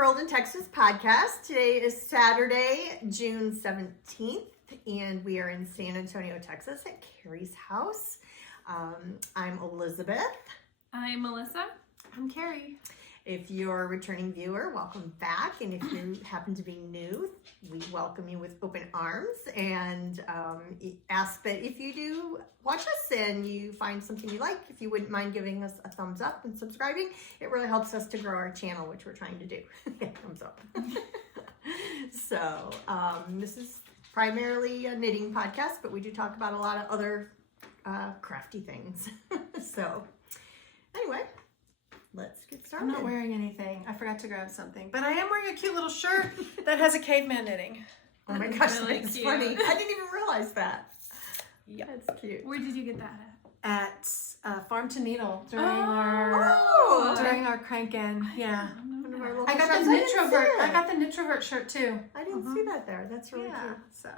Pearled in Texas podcast. Today is Saturday, June 17th, and we are in San Antonio, Texas at Carrie's house. I'm Elizabeth. I'm Melissa. I'm Carrie. If you're a returning viewer, welcome back. And if you happen to be new, we welcome you with open arms and ask that if you do watch us and you find something you like, if you wouldn't mind giving us a thumbs up and subscribing. It really helps us to grow our channel, which we're trying to do. Thumbs up. So this is primarily a knitting podcast, but we do talk about a lot of other crafty things. So anyway, let's get started. I'm not wearing anything. I forgot to grab something. But I am wearing a cute little shirt that has a caveman knitting. Oh my gosh, really that's cute. funny. I didn't even realize that. Yeah. That's cute. Where did you get that At Farm to Needle during Oh! during our crank-in. Yeah. One of our local I got shops. the I didn't see Nitrovert. it. I got the Nitrovert shirt too. I didn't see that there. That's really Yeah. cute. So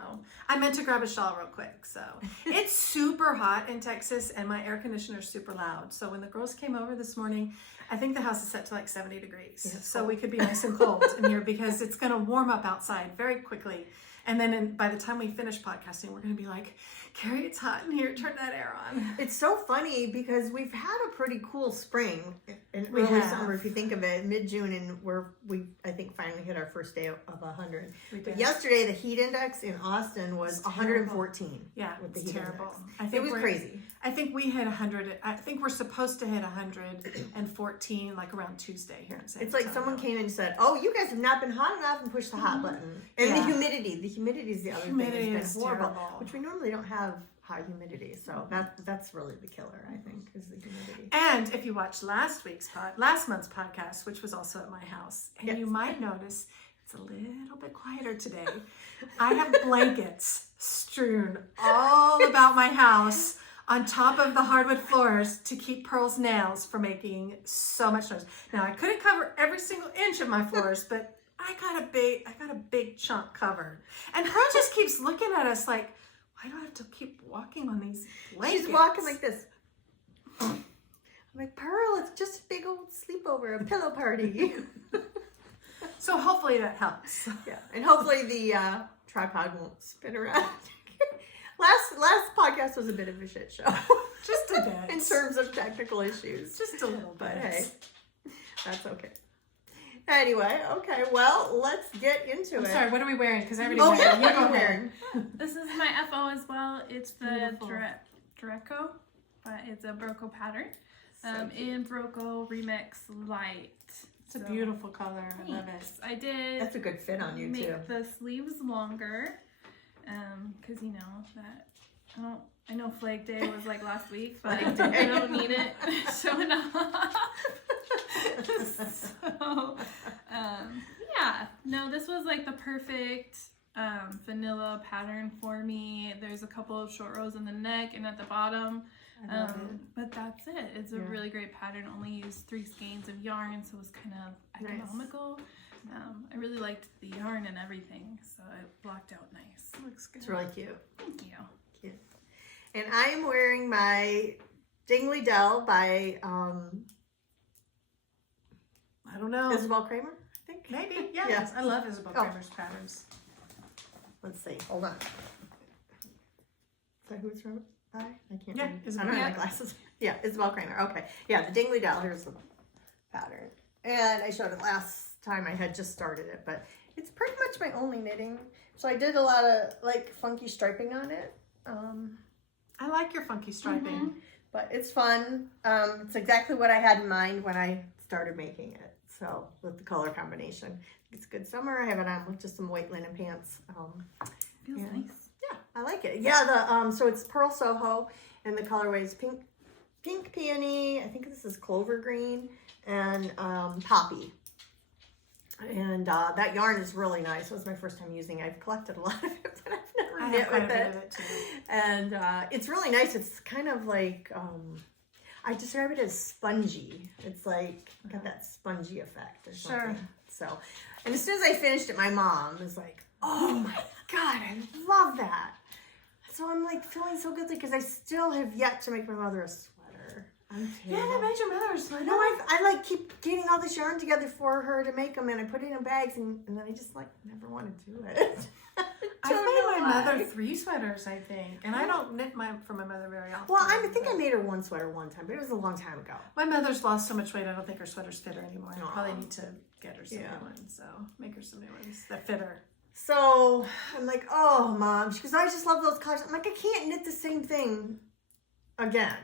I meant to grab a shawl real quick. So it's super hot in Texas and my air conditioner's super loud. So when the girls came over this morning, I think the house is set to like 70 degrees. Yeah, so we could be nice and cold in here because it's going to warm up outside very quickly. And then by the time we finish podcasting, we're going to be like, Carrie, it's hot in here. Turn that air on. It's so funny because we've had a pretty cool spring and We early have. summer, if you think of it, mid-June, and we I think finally hit our first day of 100. We But did. yesterday, the heat index in Austin was It's 114. Yeah, with the it's heat terrible. index. I think It was we're- crazy. I think we hit 100. I think we're supposed to hit 114 like around Tuesday here in San It's like Antonio. someone came in and said, "Oh, you guys have not been hot enough," and pushed the hot button. And Yeah. the humidity is the other Humidity thing. is It's been horrible, terrible. which we normally don't have high humidity. So that's really the killer, I think, is the humidity. And if you watched last month's podcast, which was also at my house, and Yes. you might notice it's a little bit quieter today. I have blankets strewn all about my house on top of the hardwood floors to keep Pearl's nails from making so much noise. Now I couldn't cover every single inch of my floors, but I got a big chunk covered. And Pearl just keeps looking at us like, why do I have to keep walking on these blankets? She's walking like this. I'm like, Pearl, it's just a big old sleepover, a pillow party. So hopefully that helps. Yeah, and hopefully the tripod won't spin around. Last podcast was a bit of a shit show. Just a bit. In terms of technical issues. Just a little But bit. hey, that's okay. Anyway, okay, well, let's get into I'm it. sorry, what are we wearing? Because I already Oh, know. yeah, You what go are you ahead. wearing? This is my FO as well. It's the Beautiful. Dreco, but it's a Broco pattern. So cute. In Broco Remix Light. It's a beautiful color. I love it. I did That's a good fit on you, make too. the sleeves longer, because you know that I know Flag Day was like last week, but Flag Day. I don't need it showing off. So, yeah, no, this was like the perfect vanilla pattern for me. There's a couple of short rows in the neck and at the bottom. I love it. But that's it. It's a Yeah. really great pattern. Only used 3 skeins of yarn, so it was kind of Nice. economical. I really liked the yarn and everything, so it blocked out nice. Looks good. It's really cute. Thank you. Cute. And I'm wearing my Dingley Dell by I don't know. Isabel Kramer, I think. Maybe. Yeah. Yeah. I love Isabel Oh. Kramer's patterns. Let's see. Hold on. Is that who it's from? By? I can't Yeah, read. I Isabel. don't have my Yeah. glasses. Yeah, Isabel Kramer. Okay. Yeah, the Dingley Dell. Here's the pattern. And I showed it last time. I had just started it, but it's pretty much my only knitting. So I did a lot of like funky striping on it. I like your funky striping. But it's fun. It's exactly what I had in mind when I started making it. So with the color combination, it's good summer. I have it on with just some white linen pants. Feels Yeah. nice. Yeah, I like it. Yeah, the so it's Pearl Soho, and the colorway is pink peony. I think this is clover green and poppy. And that yarn is really nice. It was my first time using it. I've collected a lot of it, but I've never I knit have quite a with bit it. of it too. And it's really nice. It's kind of like, I describe it as spongy. It's like got that spongy effect or Sure. something. So, and as soon as I finished it, my mom was like, "Oh my God, I love that." So I'm like feeling so good because I still have yet to make my mother a sweater. I'm Yeah, terrible. that made your mother's. No, I like keep getting all this yarn together for her to make them, and I put it in bags, and then I just like never want to do it. I've made my mother 3 sweaters, I think, and I don't knit for my mother very often. Well, I think I made her one sweater one time, but it was a long time ago. My mother's lost so much weight, I don't think her sweaters fit her anymore. I Aw. probably need to get her some new ones, so make her some new ones that fit her. So I'm like, oh, Mom, because I just love those colors. I'm like, I can't knit the same thing again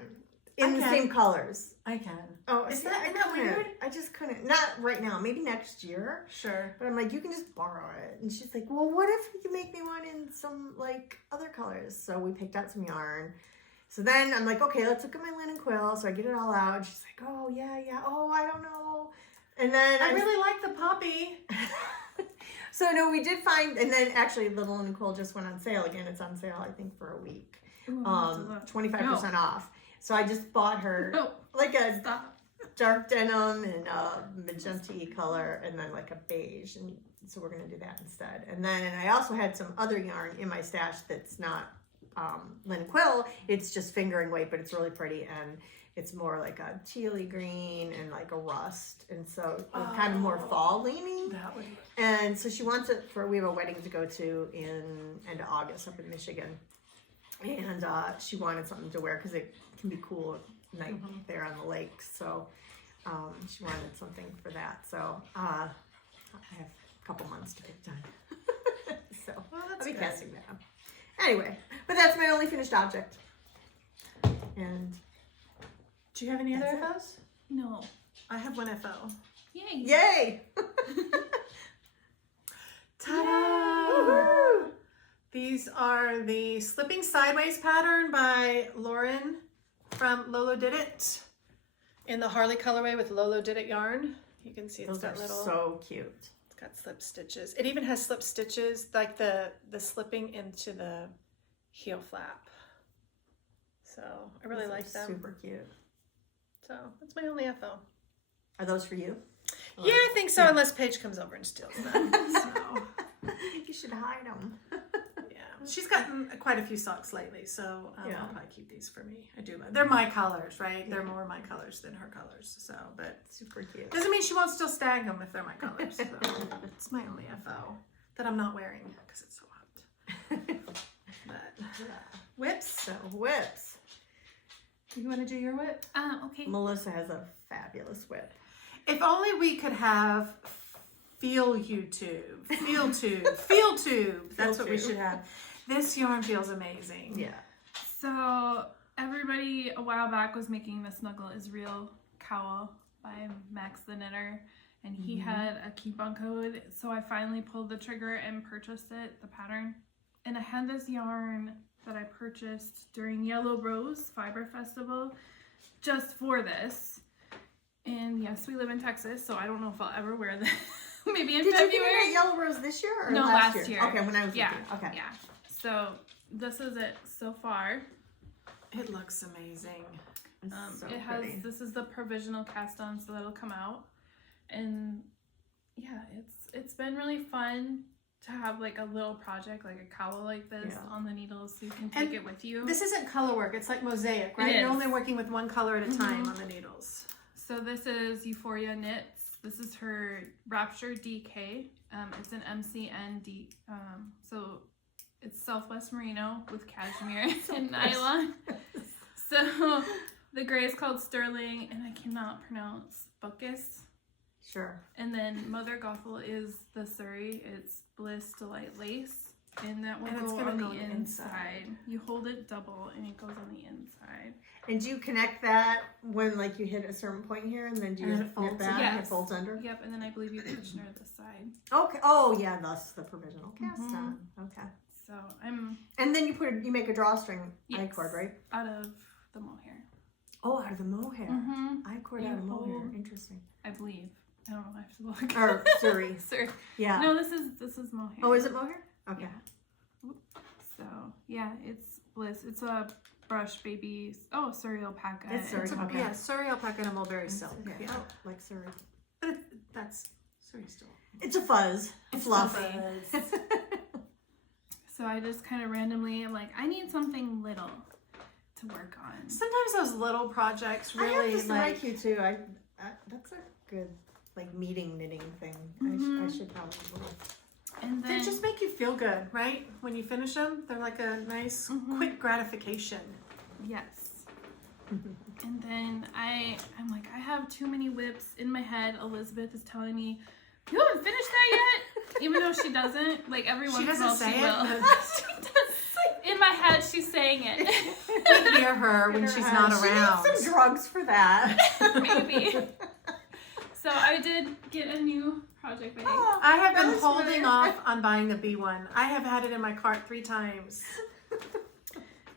in the same colors. I can. Oh, Isn't I that couldn't. weird? I just couldn't. Not right now. Maybe next year. Sure. But I'm like, you can just borrow it. And she's like, well, what if you make me one in some like other colors? So we picked out some yarn. So then I'm like, okay, let's look at my linen quill. So I get it all out. And she's like, oh, yeah. Oh, I don't know. And then I really like the poppy. So no, we did find, and then actually the linen quill just went on sale again. It's on sale, I think, for a week. Ooh, 25% off. So I just bought her like a dark denim and a magenta color, and then like a beige, and so we're gonna do that instead. And then I also had some other yarn in my stash that's not linen quill. It's just finger and weight, but it's really pretty, and it's more like a tealy green and like a rust, and so kind of more fall leaning. That would. And so she wants it for, we have a wedding to go to in end of August up in Michigan. And she wanted something to wear because it can be cool at night there on the lake. So she wanted something for that. So I have a couple months to get it done. So I'll be casting that. Anyway, but that's my only finished object. And do you have any other FOs? No. I have one FO. Yay. yay! Ta-da! Woohoo! These are the Slipping Sideways pattern by Lauren from Lolo Did It in the Harley colorway with Lolo Did It yarn. You can see it's Those got are little. so cute. It's got slip stitches. It even has slip stitches, like the slipping into the heel flap. So I really Those are like them. Super cute. So that's my only FO. Are those for you? Yeah, I think so, unless Paige comes over and steals them. So. You should hide them. Yeah, she's gotten quite a few socks lately, so Yeah. I'll probably keep these for me. I do. They're my colors, right? They're more my colors than her colors. So, but Super cute. doesn't mean she won't still stag them if they're my colors. So it's my only FO that I'm not wearing because it's so hot. But whips. So whips. You want to do your whip? Okay. Melissa has a fabulous whip. If only we could have feel YouTube, feel tube, feel tube. That's what we should have. This yarn feels amazing. Yeah. So everybody a while back was making the Snuggle Israel cowl by Max the Knitter, and he had a coupon code. So I finally pulled the trigger and purchased it, the pattern. And I had this yarn that I purchased during Yellow Rose Fiber Festival just for this. And yes, we live in Texas, so I don't know if I'll ever wear this. Maybe in Did February. you get it at Yellow Rose this year or No, last year. Okay, when I was with you. Okay. Yeah. So this is it so far. It looks amazing. It's so It pretty. has, this is the provisional cast on, so that'll come out. And yeah, it's been really fun to have like a little project, like a cowl like this on the needles, so you can take it with you. This isn't color work, it's like mosaic, right? It You're is. only working with one color at a time on the needles. So this is Euphoria Knits. This is her Rapture DK. It's an MCN so it's Southwest Merino with cashmere and nylon. So the gray is called Sterling, and I cannot pronounce Buckus. Sure. And then Mother Gothel is the Surrey. It's Bliss Delight Lace, and that will And it's go gonna on go the inside. inside. You hold it double, and it goes on the inside. And do you connect that when like you hit a certain point here, and then do you And it folds knit back and it Yes. folds under? Yep, and then I believe you Kitchener this side. Okay. Oh yeah, thus the provisional cast on. Okay. So I'm And then you make a drawstring Yes. I-cord, right? out of the mohair. Oh, out of the mohair. Mm-hmm. I-cord You out of mohair. hold- Interesting. I believe. I don't know. I have to look. Or Surrey. Sir. Yeah. No, this is mohair. Oh, is it mohair? Okay. Yeah. So yeah, it's Bliss. It's a brush baby. Oh, Surrey alpaca. It's Surrey. Okay. Yeah, Surrey alpaca and mulberry silk. Yeah. Yeah. Oh, like Surrey. But that's Surrey still. It's a fuzz. It's Fluffy. So I just kind of randomly, I'm like, I need something little to work on. Sometimes those little projects I really have this like. in IQ too. That's a good like meeting knitting thing. I should probably. And They then just make you feel good, right? When you finish them, they're like a nice, quick gratification. yes. And then I'm like, I have too many whips in my head. Elizabeth is telling me, you haven't finished that yet? Even though she doesn't. Like every once in a while she will. She does. In my head, she's saying it. We hear her when she's not around. She needs some drugs for that. Maybe. So I did get a new project bag. Oh, I have that been was holding weird. off on buying the B one. I have had it in my cart 3 times.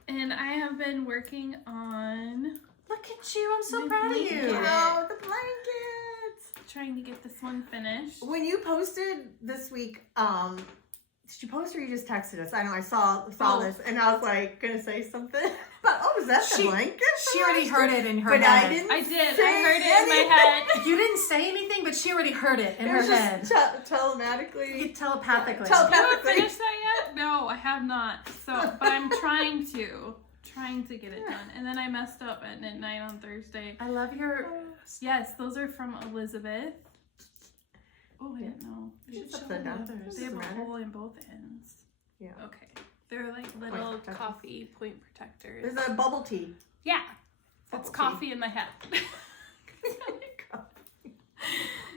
And I have been working on Look at you. I'm so My proud of blanket. you. Oh, the blankets. trying to get this one finished. When you posted this week, did you post or you just texted us? I know I saw Both. this and I was like gonna say something. But is that the blanket? She already heard it in her But head. I didn't. I did. say I heard it in my anything. head. You didn't say anything, but she already heard it in It her was head. just telepathically. Telepathically. You haven't Telepathically. finished that yet? No, I have not. So, but I'm trying to get it done. And then I messed up at midnight on Thursday. I love your. Yes, those are from Elizabeth. Oh, I didn't know. You should show upside me down. others. They have Doesn't a matter. hole in both ends. Yeah. Okay. They're like little protectors. coffee point protectors. There's a bubble tea. Yeah. Bubble It's tea. coffee in my head.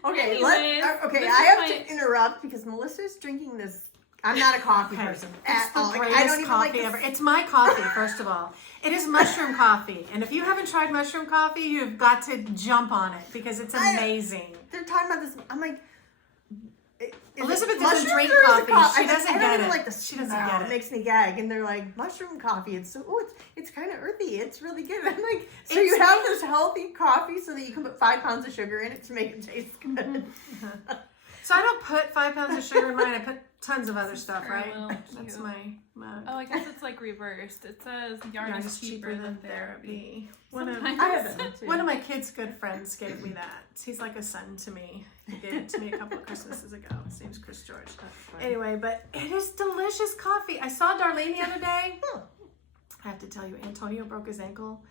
Okay, Anyways, okay. this I is have my- to interrupt because Melissa's drinking this. I'm not a coffee Okay. person It's at the all. Like, greatest I don't even coffee like this. ever. It's my coffee, first of all. It is mushroom coffee. And if you haven't tried mushroom coffee, you've got to jump on it because it's amazing. They're talking about this. I'm like, is Elizabeth it doesn't mushrooms drink or is it coffee. She I doesn't don't get even it. like the She doesn't smell. get It it. makes me gag. And they're like, mushroom coffee. It's so, it's kind of earthy. It's really good. I'm like, so It's- you have this healthy coffee so that you can put 5 pounds of sugar in it to make it taste good. So I don't put 5 pounds of sugar in mine. I put tons of other stuff, For a right? little That's cute. my mug. Oh, I guess it's like reversed. It says yarn is cheaper than therapy. One of, Sometimes. I have that one too. one of my kids' good friends gave me that. He's like a son to me. He gave it to me a couple of Christmases ago. His name's Chris George. Anyway, but it is delicious coffee. I saw Darlene the other day. I have to tell you, Antonio broke his ankle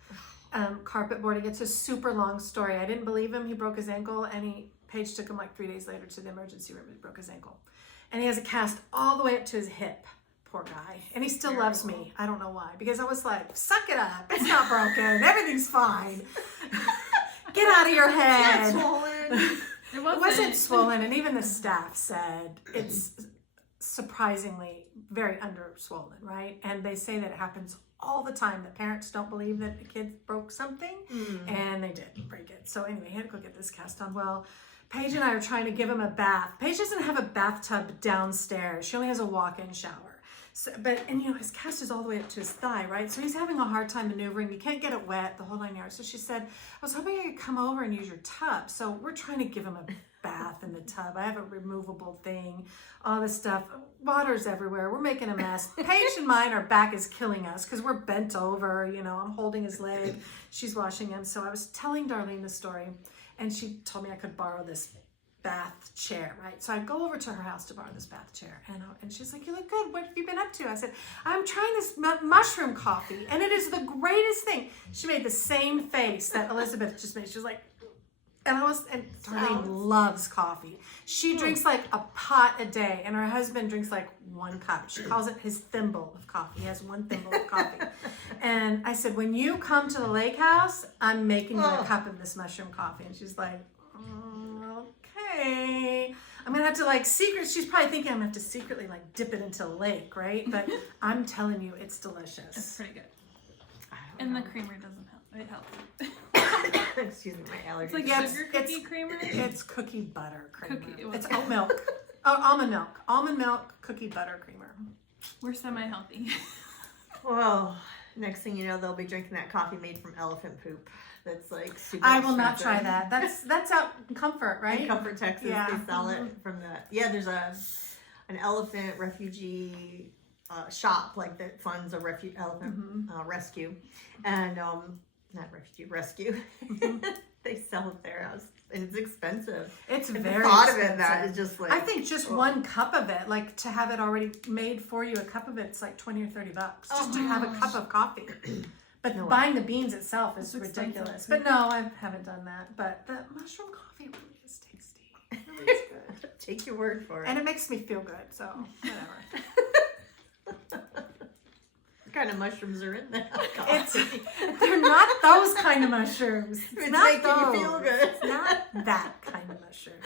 carpet boarding. It's a super long story. I didn't believe him. He broke his ankle, and Paige took him like 3 days later to the emergency room. He broke his ankle. And he has a cast all the way up to his hip. Poor guy. And he still loves me. I don't know why. Because I was like, suck it up. It's not broken. Everything's fine. Get out of your head. It's swollen. It It wasn't swollen, and even the staff said it's surprisingly very underswollen, right? And they say that it happens all the time, that parents don't believe that the kid broke something, and they did break it. So anyway, he had to go get this cast on. Well, Paige and I are trying to give him a bath. Paige doesn't have a bathtub downstairs. She only has a walk-in shower. So, and you know, his cast is all the way up to his thigh, right? So he's having a hard time maneuvering. You can't get it wet, the whole 9 yards. So she said, I was hoping I could come over and use your tub. So we're trying to give him a bath in the tub. I have a removable thing, all this stuff. Water's everywhere. We're making a mess. Paige and mine, our back is killing us because we're bent over. You know, I'm holding his leg. She's washing him. So I was telling Darlene the story, and she told me I could borrow this bath chair, right? So I go over to her house to borrow this bath chair, and she's like, you look good. What have you been up to? I said, I'm trying this mushroom coffee, and it is the greatest thing. She made the same face that Elizabeth just made. She was like, and Darlene loves coffee. She drinks like a pot a day, and her husband drinks like 1 cup. She calls it his thimble of coffee. He has 1 thimble of coffee. And I said, when you come to the lake house, I'm making you a cup of this mushroom coffee. And she's like, okay. I'm gonna have to like she's probably thinking I'm gonna have to secretly like dip it into the lake, right? But I'm telling you, it's delicious. It's pretty good. And the creamer doesn't help. It helps. Excuse me, my allergies. It's like Yeah, sugar it's- cookie creamer. It's cookie butter creamer. It's okay. oat milk. Oh, almond milk. Almond milk, cookie butter creamer. We're semi-healthy. Well, next thing you know, they'll be drinking that coffee made from elephant poop. That's like super I will not try expensive. that. That's out in Comfort, right? In Comfort, Texas, Yeah. they sell it from the. Yeah, there's an elephant refugee shop like that funds a elephant rescue, and not refugee rescue. They sell it there, and it's expensive. It's And very the thought expensive. of it that is just like. I think just 1 cup of it, like to have it already made for you, a cup of it's like $20 or $30 just to have a cup of coffee. But No way. buying the beans itself is It's expensive, ridiculous. too. But no, I haven't done that. But the mushroom coffee really is tasty. It really is good. Take your word for it. And it makes me feel good, so whatever. What kind of mushrooms are in that? They're not those kind of mushrooms. It's not making you feel good. It's not that kind of mushroom.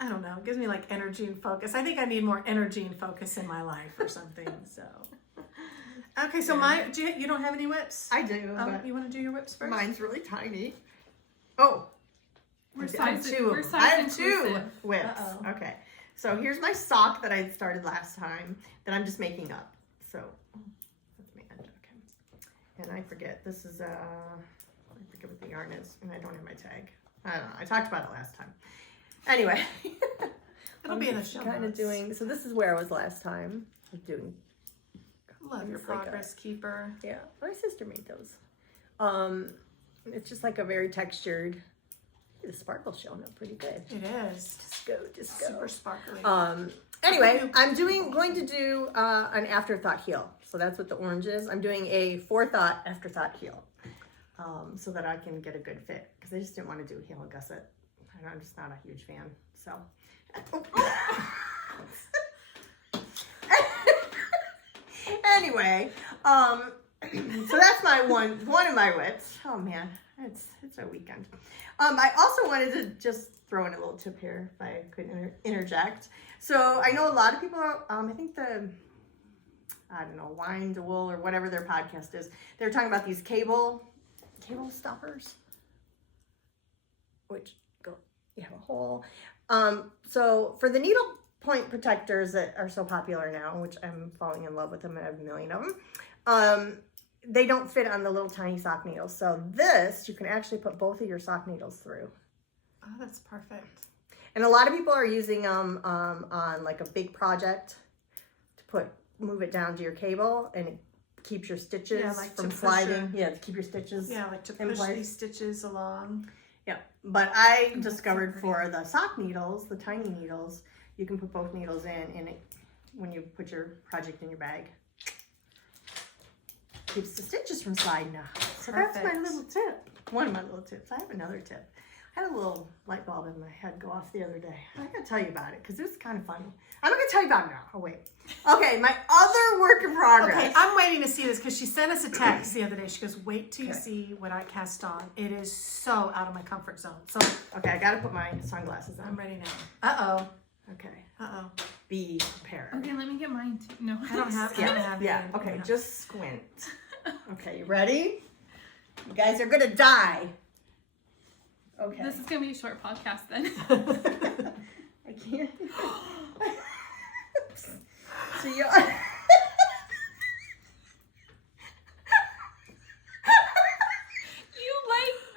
I don't know. It gives me like energy and focus. I think I need more energy and focus in my life or something. So, okay. So you don't have any whips? I do. But You want to do your whips first? mine's really tiny. Oh, We're I have size, two. we're I size have two inclusive. whips. Uh-oh. Okay. So here's my sock that I started last time that I'm just making up. So that's my end. Okay. And I forget. This is I forget what the yarn is, and I don't have my tag. I don't know. I talked about it last time. Anyway. It'll be in the show Kind of notes. doing. So this is where I was last time. I'm doing. Love your It's like progress keeper. Yeah, my sister made those. It's just like a very textured. The sparkle's showing up pretty good. It is. Just go. Super sparkly. Anyway, I'm going to do an afterthought heel. So that's what the orange is. I'm doing a forethought afterthought heel, so that I can get a good fit. Because I just didn't want to do a heel and gusset. I'm just not a huge fan. So. Anyway, so that's my one of my whips. Oh man, it's a weekend. I also wanted to just throw in a little tip here, if I could interject. So I know a lot of people are, I think I don't know, Wine to Wool or whatever their podcast is. They're talking about these cable stoppers, which you have a hole. So for the needle point protectors that are so popular now, which I'm falling in love with them, and I have a million of them, they don't fit on the little tiny sock needles. So this, you can actually put both of your sock needles through. Oh, that's perfect. And a lot of people are using them on like a big project to move it down to your cable, and it keeps your stitches from sliding. Yeah, to keep your stitches. Yeah, like to push these stitches along. Yeah, but I discovered for the sock needles, the tiny needles, you can put both needles in, and when you put your project in your bag, keeps the stitches from sliding out. So that's my little tip. One of my little tips. I have another tip. I had a little light bulb in my head go off the other day. I gotta tell you about it because it was kind of funny. I'm not gonna tell you about it now. Oh wait. Okay, my other work in progress. Okay, I'm waiting to see this because she sent us a text the other day. She goes, "Wait till you see what I cast on. It is so out of my comfort zone." So okay, I gotta put my sunglasses on. I'm ready now. Uh-oh. Okay. Uh-oh. Be prepared. Okay, let me get mine too. No, I don't have Yeah. any. Okay, No. just squint. Okay, you ready? You guys are gonna die. Okay. This is gonna be a short podcast then. I can't. So you.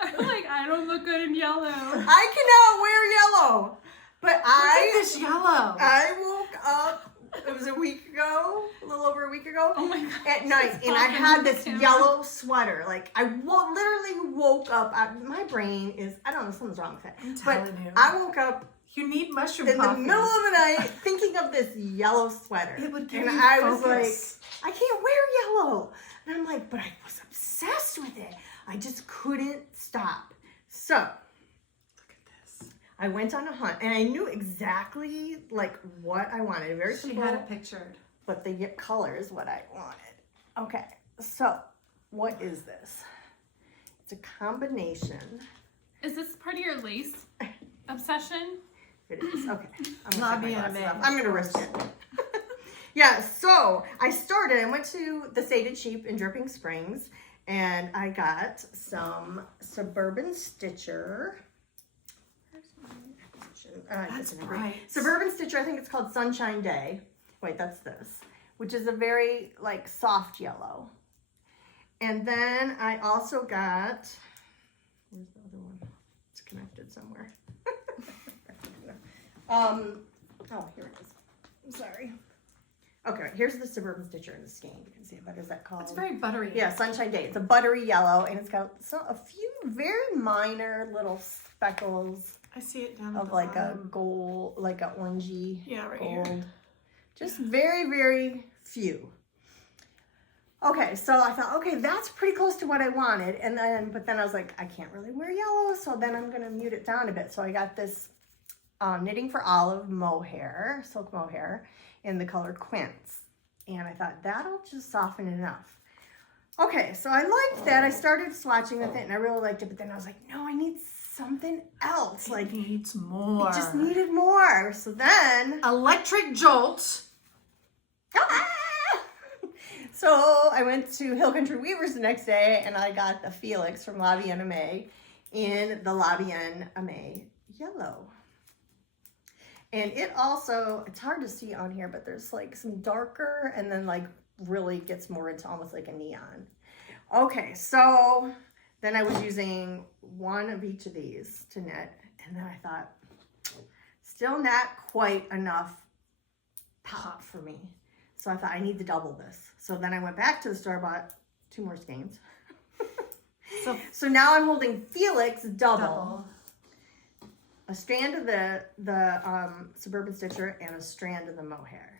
I'm like, I don't look good in yellow. I cannot wear yellow, but Look at this yellow. I woke up. It was a week ago, a little over a week ago. Oh my god. At night, and I had this yellow sweater. Like I literally woke up. My brain is, I don't know, something's wrong with it. I'm But telling you. I woke up You need mushroom in coffee. the middle of the night thinking of this yellow sweater. It would give and you I was focus. like, I can't wear yellow. And I'm like, but I was obsessed with it. I just couldn't stop. So Look at this. I went on a hunt, and I knew exactly like what I wanted. Very She simple, had it pictured. but the color is what I wanted. Okay, so what is this? It's a combination. Is this part of your lace obsession? It is. Okay. I'm Not gonna take being my a glasses man, off. I'm of gonna risk course. it. Yeah, so I went to the Sated Sheep in Dripping Springs, and I got some Suburban Stitcher. That's right. Suburban Stitcher, I think it's called Sunshine Day. Wait, that's this, which is a very like soft yellow. And then I also got, where's the other one? It's connected somewhere. Oh, here it is. I'm sorry. Okay, here's the Suburban Stitcher in the skein. You can see it, but is that called? It's very buttery. Yeah, Sunshine Day. It's a buttery yellow, and it's got a few very minor little speckles I see it down at of the like a bottom. gold, like a orangey Yeah, right gold. here. Just very, very few. Okay, so I thought, okay, that's pretty close to what I wanted. But then I was like, I can't really wear yellow, so then I'm gonna mute it down a bit. So I got this Knitting for Olive mohair, silk mohair, in the color Quince. And I thought, that'll just soften it enough. Okay, so I liked that. I started swatching with it and I really liked it, but then I was like, no, I need something else. Like, It needs more. it just needed more. So then, Electric jolt. ah! So I went to Hill Country Weavers the next day and I got the Felix from La Bien Aimée in the La Bien Aimée yellow. And it also, it's hard to see on here, but there's like some darker and then like really gets more into almost like a neon. Okay, so then I was using one of each of these to knit. And then I thought, still not quite enough pop for me. So I thought I need to double this. So then I went back to the store, bought 2 more skeins. So now I'm holding Felix double. A strand of the Suburban Stitcher and a strand of the mohair.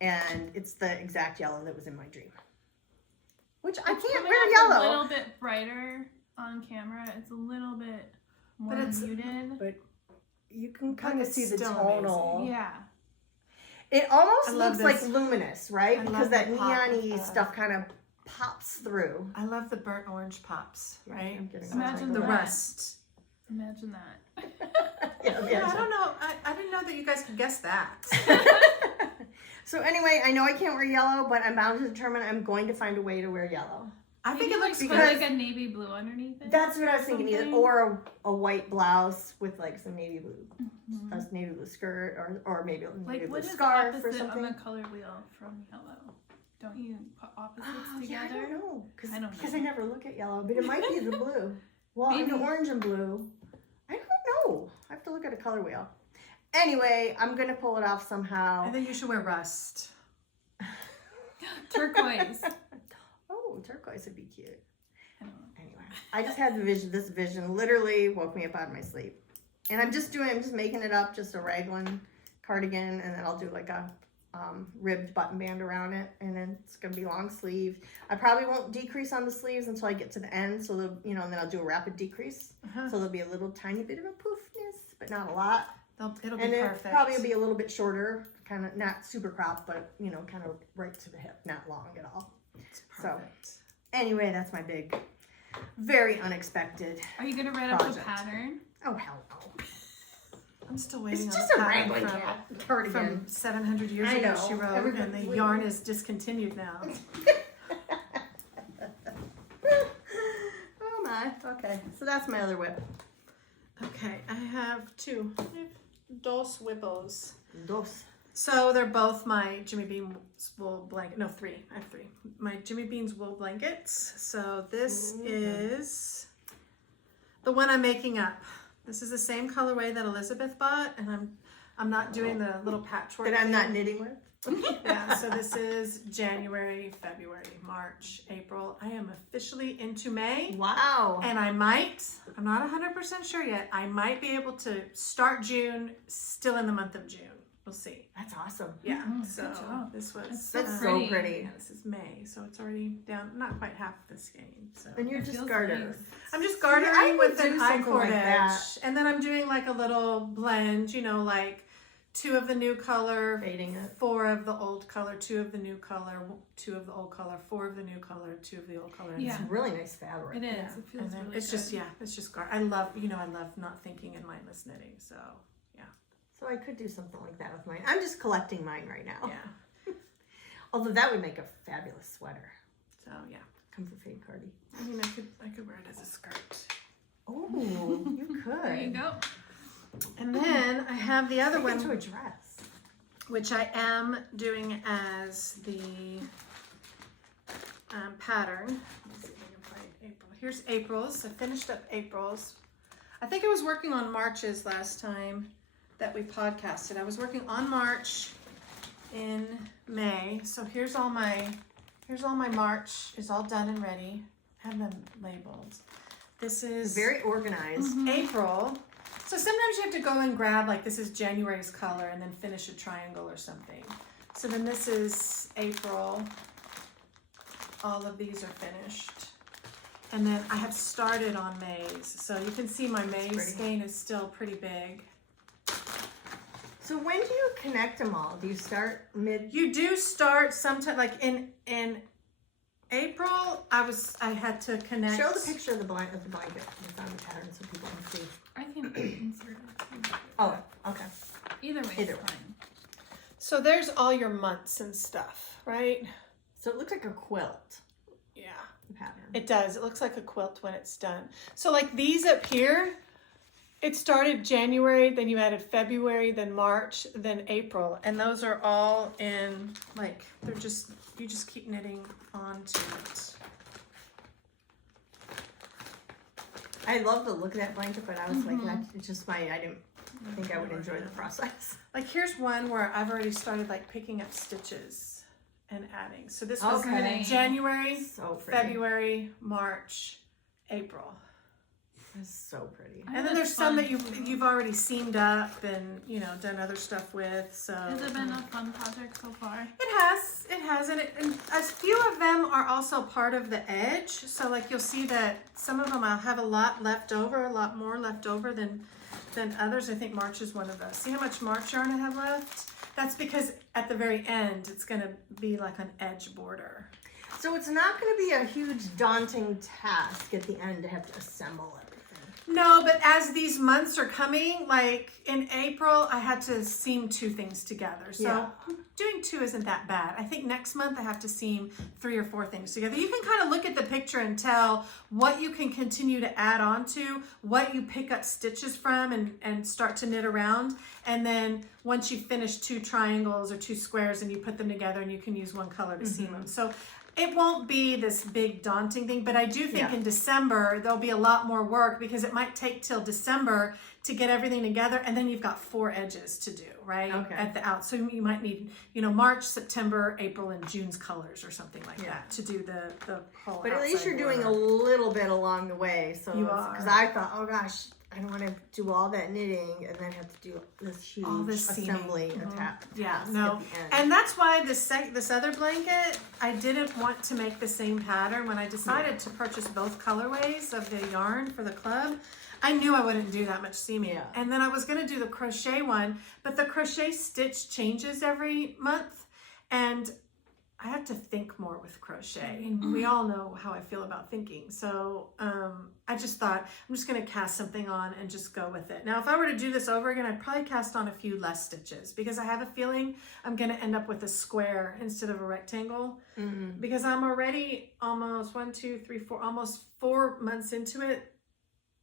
And it's the exact yellow that was in my dream. Which I can't wear yellow. A little bit brighter on camera. It's a little bit more muted. But you can kind of it's see the still tonal. amazing. Yeah. It almost I love looks like this. luminous, right? I Because love that the pop of neon-y that. stuff kind of pops through. I love the burnt orange pops, right? I'm getting Imagine The that. rust. Imagine that. Yeah, I don't know. I didn't know that you guys could guess that. So anyway, I know I can't wear yellow, but I'm bound to determine I'm going to find a way to wear yellow. I think Maybe it looks put good. like a navy blue underneath it. That's what I was thinking, either Something. or a white blouse with like some navy blue, Mhm. a navy blue skirt, or maybe a navy Like blue what is scarf or opposite something. on the color wheel from yellow? Don't you put opposites Yeah, I together? don't know, I don't because know. I never look at yellow, but it might be the blue. Well, Maybe. the orange and blue. I don't know. I have to look at a color wheel. Anyway, I'm gonna pull it off somehow. I think you should wear rust. Turquoise. Oh, turquoise would be cute. I don't know. Anyway, I just had this vision literally woke me up out of my sleep. And I'm just making it up, just a raglan cardigan, and then I'll do like a ribbed button band around it, and then it's gonna be long sleeve. I probably won't decrease on the sleeves until I get to the end, so and then I'll do a rapid decrease. Uh-huh. So there'll be a little tiny bit of a poofness, but not a lot. It'll be And it perfect. probably will be a little bit shorter, kind of not super cropped, but kind of right to the hip, not long at all. It's perfect. Anyway, that's my big, very unexpected. Are you gonna write up the Project. pattern? Oh hell no! I'm still waiting It's on just the a pattern raglan cardigan. from 700 years I ago know. she wrote, Everybody- and the yarn is discontinued now. Oh my. Okay, so that's my other whip. Okay, I have 2. I have dos whippos. Dos. So they're both my Jimmy Bean's wool blanket. No, 3. I have 3. My Jimmy Bean's wool blankets. So this is the one I'm making up. This is the same colorway that Elizabeth bought, and I'm not doing the little patchwork. That I'm thing. not knitting with. Yeah, so this is January, February, March, April. I am officially into May. Wow. And I'm not 100% sure yet, I might be able to start June still in the month of June. We'll see. That's awesome. Yeah, Oh, so good job. this was That's so pretty. pretty. yeah, this is May, so it's already down, not quite half the skein. So And you're It just feels garter. nice. I'm just I gartering would with do an I something like that. cordage, and then I'm doing like a little blend, like 2 of the new color, Fading it. 4 of the old color, 2 of the new color, 2 of the old color, 4 of the new color, 2 of the old color. Yeah. It's really nice fabric. It is. Yeah. It And feels then really it's good. just I love not thinking and mindless knitting. So So I could do something like that with mine. I'm just collecting mine right now. yeah, Although that would make a fabulous sweater. so yeah. Comfort fade cardi. I mean, I could wear it as a skirt. Oh, you could. There you go. And then I have the other Make it to one, a dress. which I am doing as the pattern. Let me see if I can find April. Here's April's. I finished up April's. I think I was working on March's last time that we podcasted. I was working on March in May. So here's all my March is all done and ready. I have them labeled. This is Very organized. April. So sometimes you have to go and grab, like, this is January's color and then finish a triangle or something. So then this is April. all of these are finished. And then I have started on maize. So you can see my maize skein is still pretty big. So when do you connect them all? Do you start mid? You do start sometime, like in April, I had to connect. Show the picture of the blanket that's on the pattern so people can see. I can insert it. Oh, okay. Either way, Either it's way. fine. So there's all your months and stuff, right? So it looks like a quilt Yeah. pattern. It does. It looks like a quilt when it's done. So like these up here, it started January, then you added February, then March, then April. And those are all in, like, you just keep knitting onto it. I love the look of that blanket, but I was like, it's just I didn't think I would enjoy the process. Like here's one where I've already started like picking up stitches and adding. So this was Okay. January, So pretty. February, March, April. It's so pretty. And then there's some that you've already seamed up and, you know, done other stuff with. So Has it been a fun project so far? it has, and a few of them are also part of the edge. So like you'll see that some of them I'll have a lot left over, a lot more left over than others. I think March is one of those. See how much March yarn I have left? That's because at the very end it's going to be like an edge border. So it's not going to be a huge daunting task at the end to have to assemble everything. No, but as these months are coming, like in April, I had to seam 2 things together. So doing 2 isn't that bad. I think next month I have to seam 3 or 4 things together. You can kind of look at the picture and tell what you can continue to add on to, what you pick up stitches from and start to knit around. And then once you finish 2 triangles or 2 squares and you put them together and you can use one color to seam them. So it won't be this big daunting thing, but I do think in December there'll be a lot more work because it might take till December to get everything together, and then you've got 4 edges to do, right? Okay. At the out. So you might need, you know, March, September, April, and June's colors or something like that to do the whole But at least outside you're doing border. a little bit along the way. So You are. Because I thought, oh gosh, I don't want to do all that knitting and then have to do this huge All this seaming. assembly attack. Yeah, task no. at the end. And that's why this other blanket, I didn't want to make the same pattern. When I decided to purchase both colorways of the yarn for the club, I knew I wouldn't do that much seaming. Yeah. And then I was going to do the crochet one, but the crochet stitch changes every month. And I had to think more with crochet. And we all know how I feel about thinking. So I just thought, I'm just going to cast something on and just go with it. Now, if I were to do this over again, I'd probably cast on a few less stitches because I have a feeling I'm going to end up with a square instead of a rectangle because I'm already almost almost 4 months into it.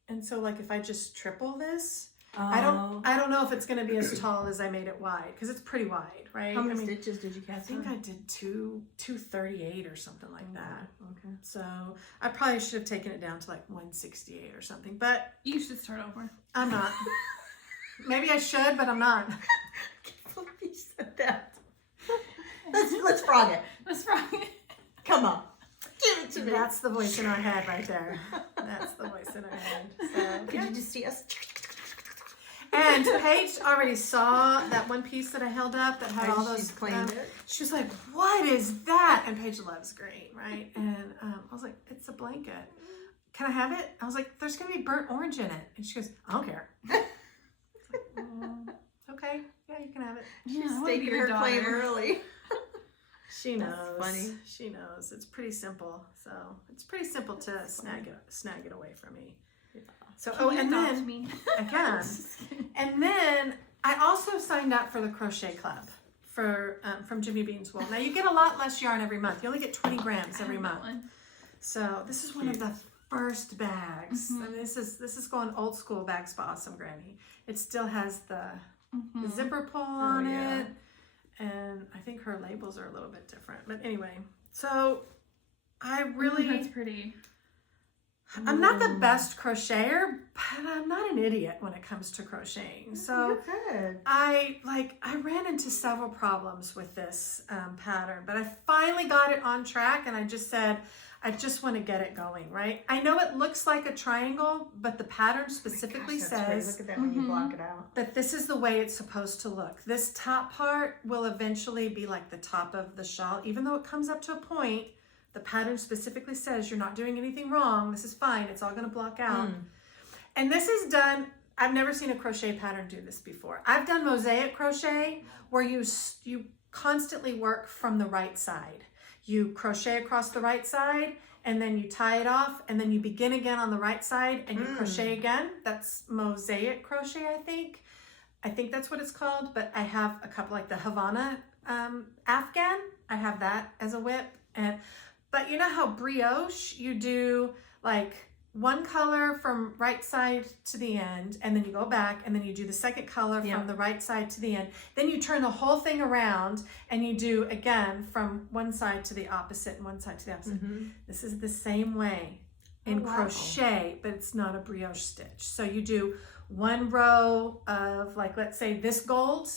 And so like if I just triple this, I don't know if it's going to be as tall as I made it wide because it's pretty wide, right? How many stitches did you I cast think on? I did 238 or something like that. Okay. So I probably should have taken it down to like 168 or something, but You should start over. I'm not. Maybe I should, but I'm not. You said that. Let's frog it. That's right. Come on. Give it to me. That's the voice in our head right there. That's the voice in our head. So, Could you just see us? And Paige already saw that one piece that I held up that had all those. She's claimed it. She was like, "What is that?" And Paige loves green, right? And I was like, "It's a blanket. Can I have it?" I was like, "There's gonna be burnt orange in it." And she goes, "I don't care." Okay, yeah, you can have it. Yeah, I wanna be Taking your her claim daughter. early. She knows. That's funny. She knows. It's pretty simple. So it's pretty simple to snag it away from me. So Can you and adopt then me? I can. And then I also signed up for the crochet club for from Jimmy Bean's Wool. Now you get a lot less yarn every month. You only get 20 grams every month. So this is one of the first bags. And this is going old school bags for Awesome Granny. It still has the zipper pull on it. And I think her labels are a little bit different. But anyway, so I really... That's pretty. I'm not the best crocheter, but I'm not an idiot when it comes to crocheting. So You're good. I ran into several problems with this pattern, but I finally got it on track and I just said, I just want to get it going, right? I know it looks like a triangle, but the pattern specifically Gosh, that's pretty. says Look at that when you block it out. that this is the way it's supposed to look. This top part will eventually be like the top of the shawl, even though it comes up to a point, The pattern specifically says you're not doing anything wrong. This is fine. It's all going to block out. And this is done, I've never seen a crochet pattern do this before. I've done mosaic crochet where you constantly work from the right side. You crochet across the right side and then you tie it off and then you begin again on the right side and you crochet again. That's mosaic crochet, I think. I think that's what it's called, but I have a couple like the Havana Afghan. I have that as a whip. But you know how brioche, you do like one color from right side to the end, and then you go back and then you do the second color from the right side to the end. Then you turn the whole thing around and you do again from one side to the opposite and one side to the opposite. This is the same way in crochet, but it's not a brioche stitch. So you do one row of like, let's say this gold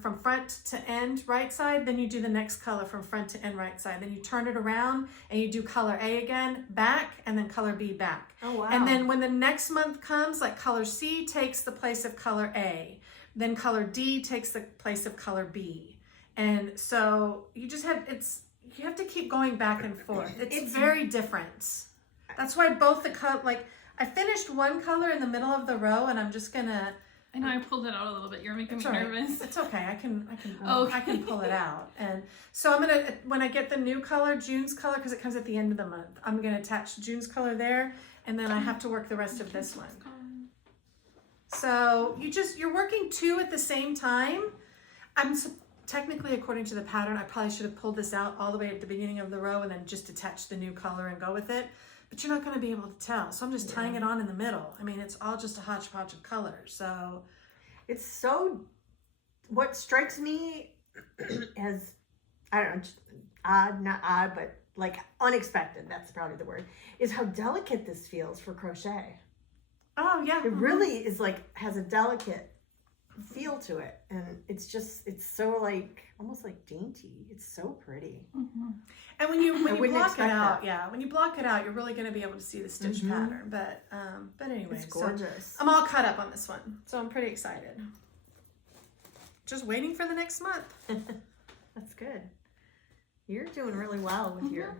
from front to end right side, then you do the next color from front to end right side, then you turn it around and you do color A again back and then color B back. And then when the next month comes, like color C takes the place of color A, then color D takes the place of color B, and so you just have you have to keep going back and forth. It's very different. That's why both the like I finished one color in the middle of the row and I'm just gonna I know I pulled it out a little bit. You're making me nervous. It's okay. I can pull it out. And so I'm gonna, when I get the new color, June's color, because it comes at the end of the month, I'm gonna attach June's color there, and then I have to work the rest of this one. So you're working two at the same time. Technically, according to the pattern, I probably should have pulled this out all the way at the beginning of the row and then just attach the new color and go with it. But you're not going to be able to tell. So I'm just tying it on in the middle. I mean, it's all just a hodgepodge of colors. So it's so, what strikes me as, I don't know, odd, not odd, but like unexpected, that's probably the word, is how delicate this feels for crochet. Oh, yeah. It really is like, has a delicate feel to it. And it's so like, almost like dainty. It's so pretty. And when you block it out, when you block it out, you're really going to be able to see the stitch pattern. But anyway, it's gorgeous. So I'm all caught up on this one, so I'm pretty excited. Just waiting for the next month. That's good. You're doing really well with your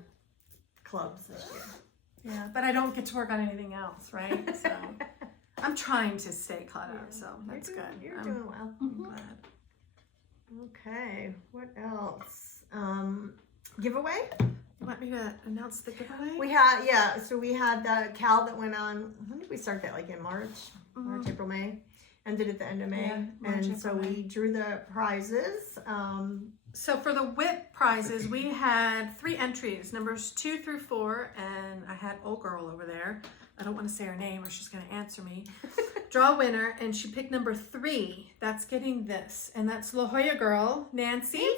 clubs this year. Yeah, but I don't get to work on anything else, right? So I'm trying to stay caught up, so that's good. You're doing well. I'm glad. Okay, what else? Giveaway? You want me to announce the giveaway? We had, so we had the Cal that went on, when did we start that? Like in March, April, May? Ended at the end of May. Yeah, March, and April, so May. we drew the prizes. So for the whip prizes, we had 3 entries, numbers 2 through 4, and I had old girl over there. I don't want to say her name or she's going to answer me. Draw a winner, and she picked number 3. That's getting this, and that's La Jolla girl, Nancy.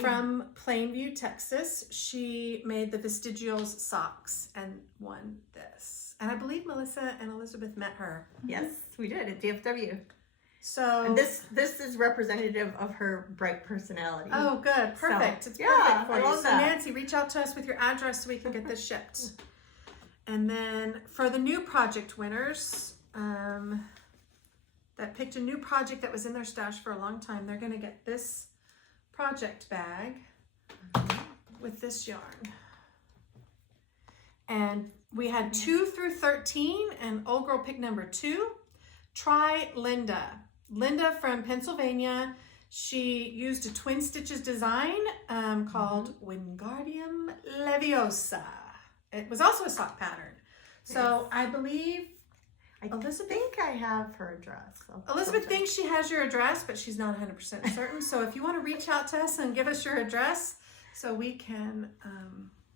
From Plainview, Texas. She made the Vestigials socks and won this. And I believe Melissa and Elizabeth met her. Yes, we did at DFW. So and this is representative of her bright personality. Oh, good. Perfect. So, it's perfect for I you. love So that. Nancy, reach out to us with your address so we can get this shipped. And then for the new project winners that picked a new project that was in their stash for a long time, they're going to get this project bag with this yarn. And we had 2 through 13, and old girl picked number 2. Try Linda. Linda from Pennsylvania. She used a twin stitches design called Wingardium Leviosa. It was also a sock pattern. So I believe Elizabeth, think I have her address. Elizabeth thinks she has your address, but she's not 100% certain. So if you want to reach out to us and give us your address so we can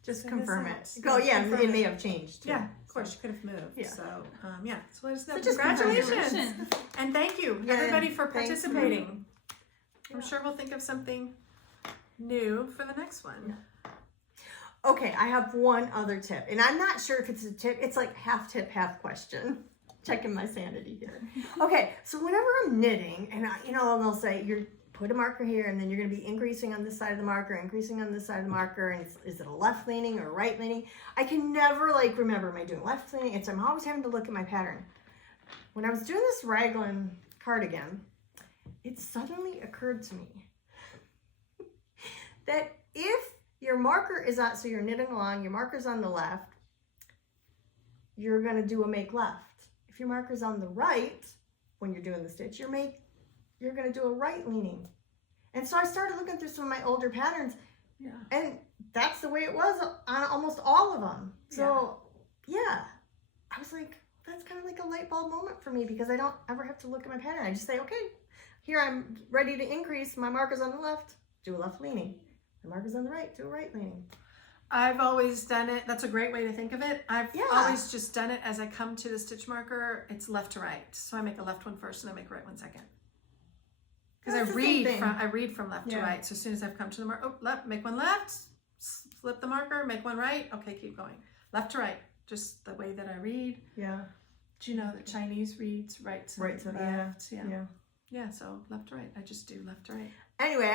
just confirm it. Oh, yeah, it may have changed too. Yeah, of course, you could have moved. Yeah. So so let us know. So just Congratulations. And thank you, everybody, for thanks. participating. I'm sure we'll think of something new for the next one. Yeah. Okay, I have one other tip, and I'm not sure if it's a tip. It's like half tip, half question. Checking my sanity here. Okay, so whenever I'm knitting, and they'll say you're put a marker here, and then you're going to be increasing on this side of the marker, increasing on this side of the marker, and is it a left leaning or a right leaning? I can never remember, am I doing left leaning? I'm always having to look at my pattern. When I was doing this raglan cardigan, it suddenly occurred to me that if your marker is on, so you're knitting along, your marker's on the left, you're going to do a make left. If your marker's on the right, when you're doing the stitch, you're going to do a right leaning. And so I started looking through some of my older patterns, and that's the way it was on almost all of them. So yeah, I was like, that's kind of like a light bulb moment for me, because I don't ever have to look at my pattern. I just say, okay, here I'm ready to increase. My marker's on the left, do a left leaning. My marker's on the right, do a right leaning. I've always done it. That's a great way to think of it. I've always just done it as I come to the stitch marker. It's left to right. So I make a left one first and I make a right one second. Because I read from left to right. So as soon as I've come to the marker, left, make one left, flip the marker, make one right. Okay, keep going. Left to right. Just the way that I read. Yeah. Do you know that Chinese reads right to left? Yeah, so left to right. I just do left to right. Anyway,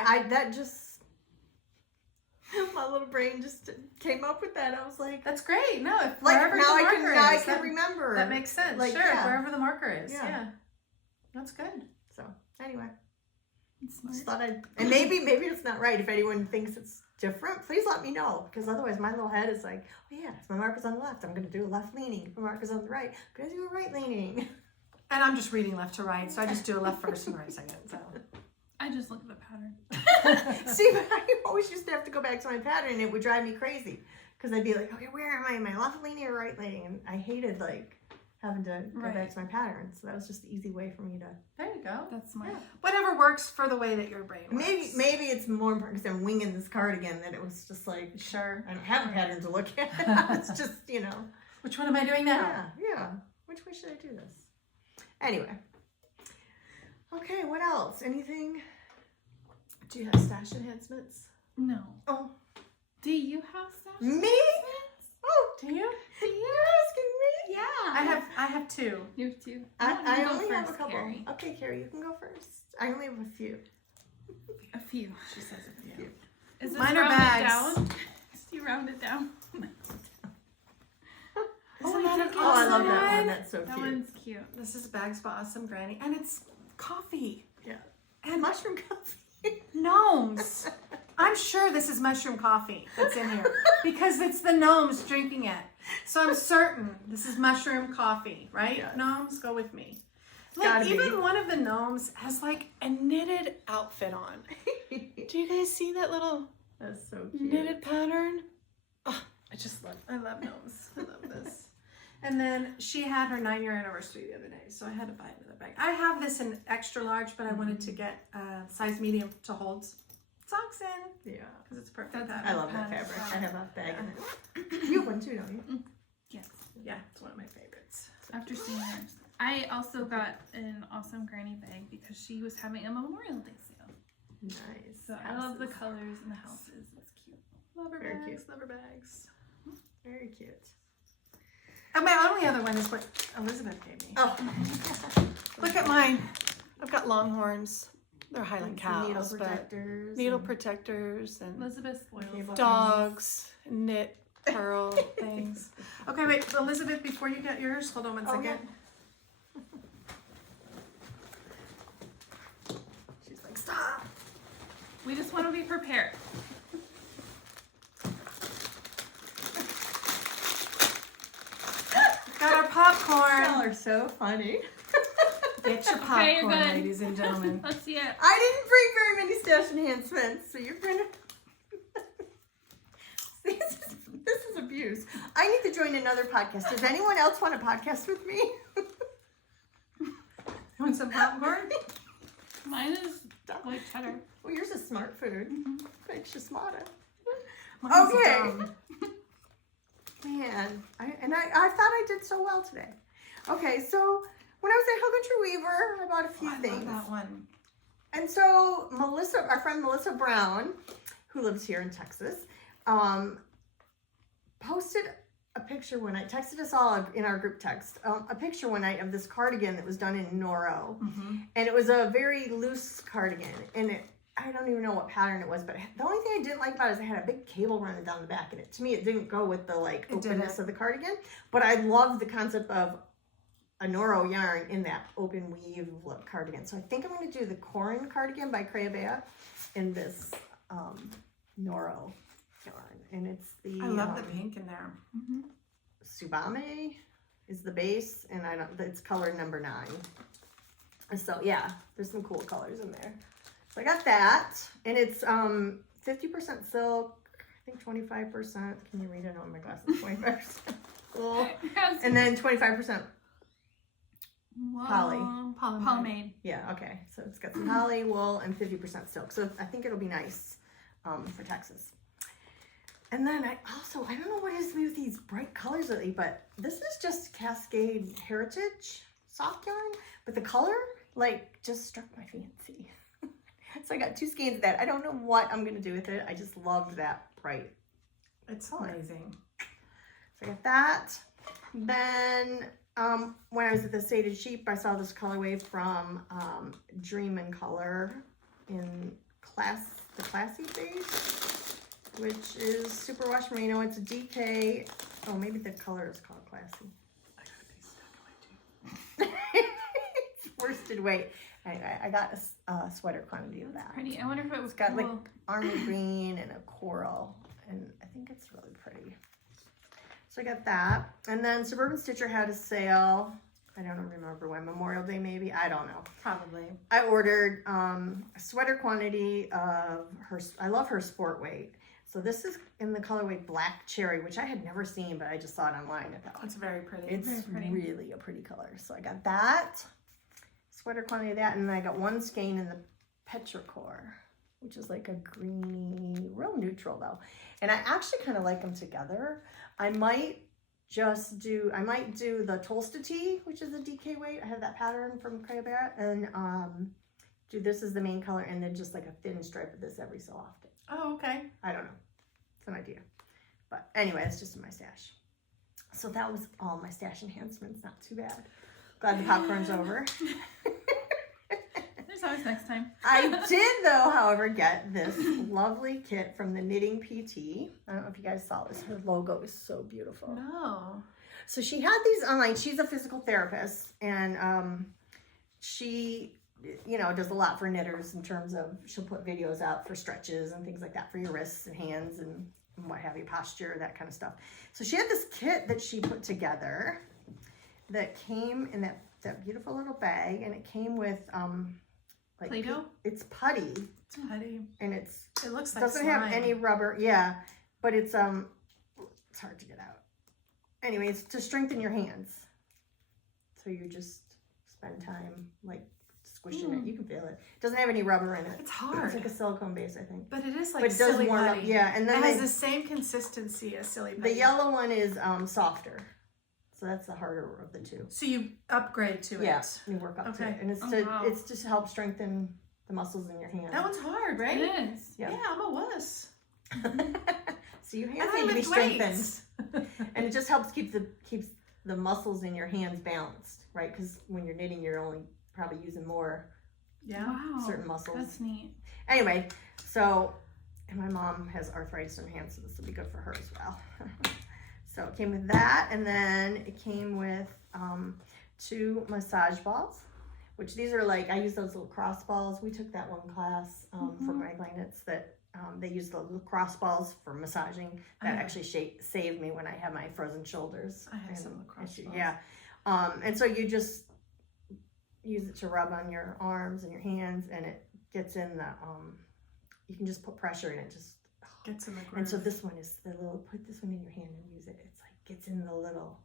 my little brain just came up with that. I was like, that's great. No, if like wherever now the marker I is, can remember. That makes sense. Like, sure, wherever the marker is. Yeah. That's good. So anyway, Smart. just thought and maybe it's not right. If anyone thinks it's different, please let me know, because otherwise my little head is like, oh yeah, if my marker's on the left, I'm going to do a left leaning. If my marker's on the right, I'm going to do a right leaning. And I'm just reading left to right, so I just do a left first and right second. So I just look at the pattern. See, but I always used to have to go back to my pattern, and it would drive me crazy, because I'd be like, okay, where am I? Am I left leaning or right leaning? And I hated like having to go back to my pattern. So that was just the easy way for me to. There you go. That's smart. Yeah. Whatever works for the way that your brain works. Maybe it's more important because I'm winging this cardigan, that it was just like, sure, I don't have a pattern to look at. It's just, which one am I doing now? Yeah. Which way should I do this? Anyway. Okay, what else? Anything? Do you have stash enhancements? No. Oh. Do you have stash? Me? Oh, do you? You're asking me? Yeah. I have two. You have two. I only have a couple. Carrie. Okay, Carrie, you can go first. I only have a few. A few. She says a few. Is this Mine are rounded bags. down? You round it down. Isn't that an Oh, I love awesome that one. one? That's so That cute. one's cute. This is Bags for Awesome Granny, and it's coffee. Yeah. And Mushroom coffee. gnomes. I'm sure this is mushroom coffee that's in here because it's the gnomes drinking it. So I'm certain this is mushroom coffee, right? Yes. Gnomes, go with me. Gotta Look, even be. one of the gnomes has like a knitted outfit on. Do you guys see that little That's so cute. knitted pattern? Oh, I love gnomes. I love this. And then she had her 9-year anniversary the other day, so I had to buy another bag. I have this in extra large, but I wanted to get a size medium to hold socks in. Yeah. Because it's perfect. That's- pattern. I love that Pattern. fabric. I have a bag in it. You have one too, don't you? Yes. Yeah, it's one of my favorites. After seeing hers. I also got an awesome granny bag because she was having a Memorial Day sale. Nice. So I love the Houses. colors and the houses. It's cute. Love her Very bags. cute. Love her bags. Very cute. And my only other one is what Elizabeth gave me. Oh. Look at mine. I've got longhorns. They're Highland Some needle cows, but protectors. needle and- protectors and Elizabeth spoils Cable us. dogs, knit, pearl things. Okay, wait, Elizabeth, before you get yours, hold on one Oh, second. yeah. She's like, stop. We just want to be prepared. Got our popcorn. Y'all are so funny. Get your Okay, you're popcorn, good. ladies and gentlemen. Let's see it. I didn't bring very many stash enhancements, so you're gonna. This is abuse. I need to join another podcast. Does anyone else want a podcast with me? Want some popcorn? Mine is like cheddar. Well, yours is smart food. Makes you smarter. Mine's Okay. dumb. Man, I thought I did so well today. Okay, so when I was at Hug and True Weaver, I bought a few I love things. that one. And so our friend Melissa Brown, who lives here in Texas, posted a picture one night, texted us all in our group text, a picture one night of this cardigan that was done in Noro. Mm-hmm. And it was a very loose cardigan. And I don't even know what pattern it was, but the only thing I didn't like about it is it had a big cable running down the back. And to me, it didn't go with the openness of the cardigan. But I love the concept of a Noro yarn in that open weave look cardigan. So I think I'm going to do the Corin cardigan by Crayabea in this Noro yarn, and it's the I love the pink in there. Mm-hmm. Subame is the base, and it's color number 9. So yeah, there's some cool colors in there. So I got that, and it's 50% silk, I think 25%. Can you read it on my glasses? 25% cool, and then 25% poly. Polymade. Yeah, okay. So it's got some poly, wool, and 50% silk. So I think it'll be nice for Texas. And then I don't know what it is with these bright colors lately, but this is just Cascade Heritage soft yarn, but the color like just struck my fancy. So I got 2 skeins of that. I don't know what I'm gonna do with it. I just loved that bright. It's amazing. So I got that. Then when I was at the Sated Sheep, I saw this colorway from Dream in Color in the Classy Base, which is Superwash Merino. It's a DK. Oh, maybe the color is called Classy. I got a piece of that too. It's worsted weight. I got a sweater quantity of that. Pretty. I wonder if it was Got cool. like army green and a coral, and I think it's really pretty. So I got that. And then Suburban Stitcher had a sale. I don't remember when, Memorial Day maybe, I don't know. Probably. I ordered a sweater quantity of her, I love her sport weight. So this is in the colorway Black Cherry, which I had never seen, but I just saw it online. I thought It's very pretty. it's very pretty. really a pretty color. So I got that, sweater quantity of that, and then I got 1 skein in the Petrichor, which is like a greeny, real neutral though. And I actually kind of like them together. I might do the Tolsta Tee, which is a DK weight. I have that pattern from Crayobert, and do this as the main color, and then just like a thin stripe of this every so often. Oh, okay. I don't know. It's an idea. But anyway, it's just in my stash. So that was all my stash enhancements. Not too bad. Glad the popcorn's over. There's always next time. I did, though, however, get this lovely kit from the Knitting PT. I don't know if you guys saw this. Her logo is so beautiful. No. So she had these online. She's a physical therapist, and she, does a lot for knitters in terms of she'll put videos out for stretches and things like that for your wrists and hands and what have you, posture, that kind of stuff. So she had this kit that she put together that came in that beautiful little bag, and it came with like Play-Doh? It's putty, It's putty. and It looks like doesn't slime. have any rubber. Yeah, but it's hard to get out. Anyway, it's to strengthen your hands. So you just spend time like squishing it. You can feel it. It doesn't have any rubber in it. It's hard. It's like a silicone base, I think. But it is like But it does silly warm up. putty. Yeah, and then It has the same consistency as silly putty. the yellow one is softer. So that's the harder of the two. So you upgrade to Yeah, it. you work up to Okay. it, and it's wow. it's just to help strengthen the muscles in your hand. That one's hard, right? It is. Yeah. Yeah, I'm a wuss. So your And hands I need to be lift strengthened, weights. and it just helps keeps the muscles in your hands balanced, right? Because when you're knitting, you're only probably using more Yeah. Wow. certain muscles. That's neat. Anyway, so and my mom has arthritis in her hands, so this will be good for her as well. So it came with that, and then it came with 2 massage balls, which these are like, I use those little cross balls. We took that one class for my knits that they use the little cross balls for massaging. That actually saved me when I have my frozen shoulders. I have some lacrosse balls. Yeah. And so you just use it to rub on your arms and your hands, and it gets in the, you can just put pressure and it just Gets in the groove. and so this one is the little, put this one in your hand and use it. It's like, gets in the little.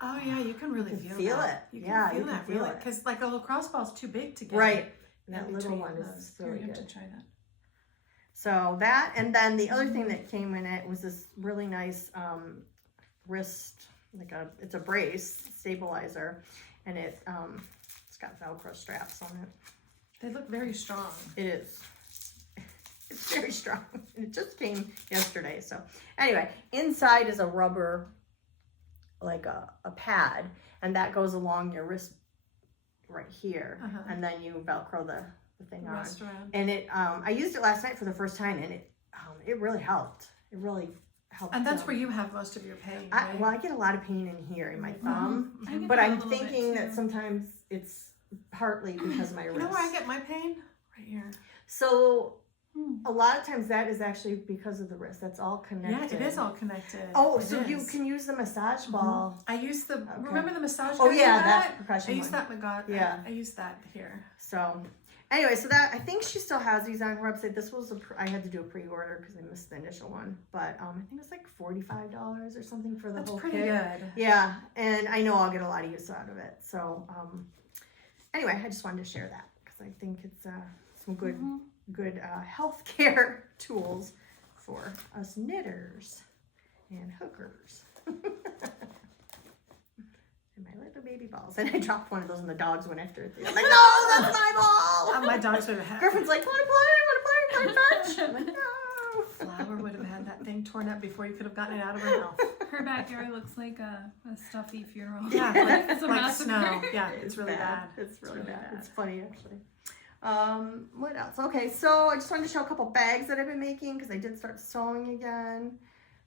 Oh yeah, you can really You can feel feel that. it. You Yeah, can you feel can that feel really, it. because like a lacrosse ball's too big to get. Right. And in that little between one those. is You really have good. to try that. So that, and then the other thing that came in it was this really nice wrist, it's a brace stabilizer, and it's got Velcro straps on it. They look very strong. It is. It's very strong. It just came yesterday. So anyway, inside is a rubber, like a pad, and that goes along your wrist right here. And then you Velcro the thing on. Rest around. And it, I used it last night for the first time, and it really helped. It really helped. And that's where you have most of your pain, right? Well, I get a lot of pain in here in my thumb, I get but that a I'm little bit, thinking that too. sometimes it's partly because of my You wrist. know where I get my pain? Right here. So a lot of times that is actually because of the wrist. That's all connected. Yeah, it is all connected. Oh, It so you is. can use the massage ball. I use the, Okay. remember the massage Oh gun we yeah, got? that percussion I use one. that we got. Yeah. I use that here. So anyway, so that I think she still has these on her website. This was I had to do a pre-order because I missed the initial one, but I think it was like $45 or something for the That's whole pretty kit. good. Yeah, and I know I'll get a lot of use out of it. So anyway, I just wanted to share that because I think it's some good healthcare tools for us knitters and hookers. And my little baby balls. And I dropped one of those and the dogs went after it. I'm like, no, that's my ball. My dogs would have had. Griffin's like, want to play, fetch. I'm like, no. Flower would have had that thing torn up before you could have gotten it out of her mouth. Her backyard looks like a stuffy funeral. Yeah, It's a like massacre. snow. Yeah, it's really bad. It's really bad. It's funny actually. What else? Okay, so I just wanted to show a couple bags that I've been making because I did start sewing again.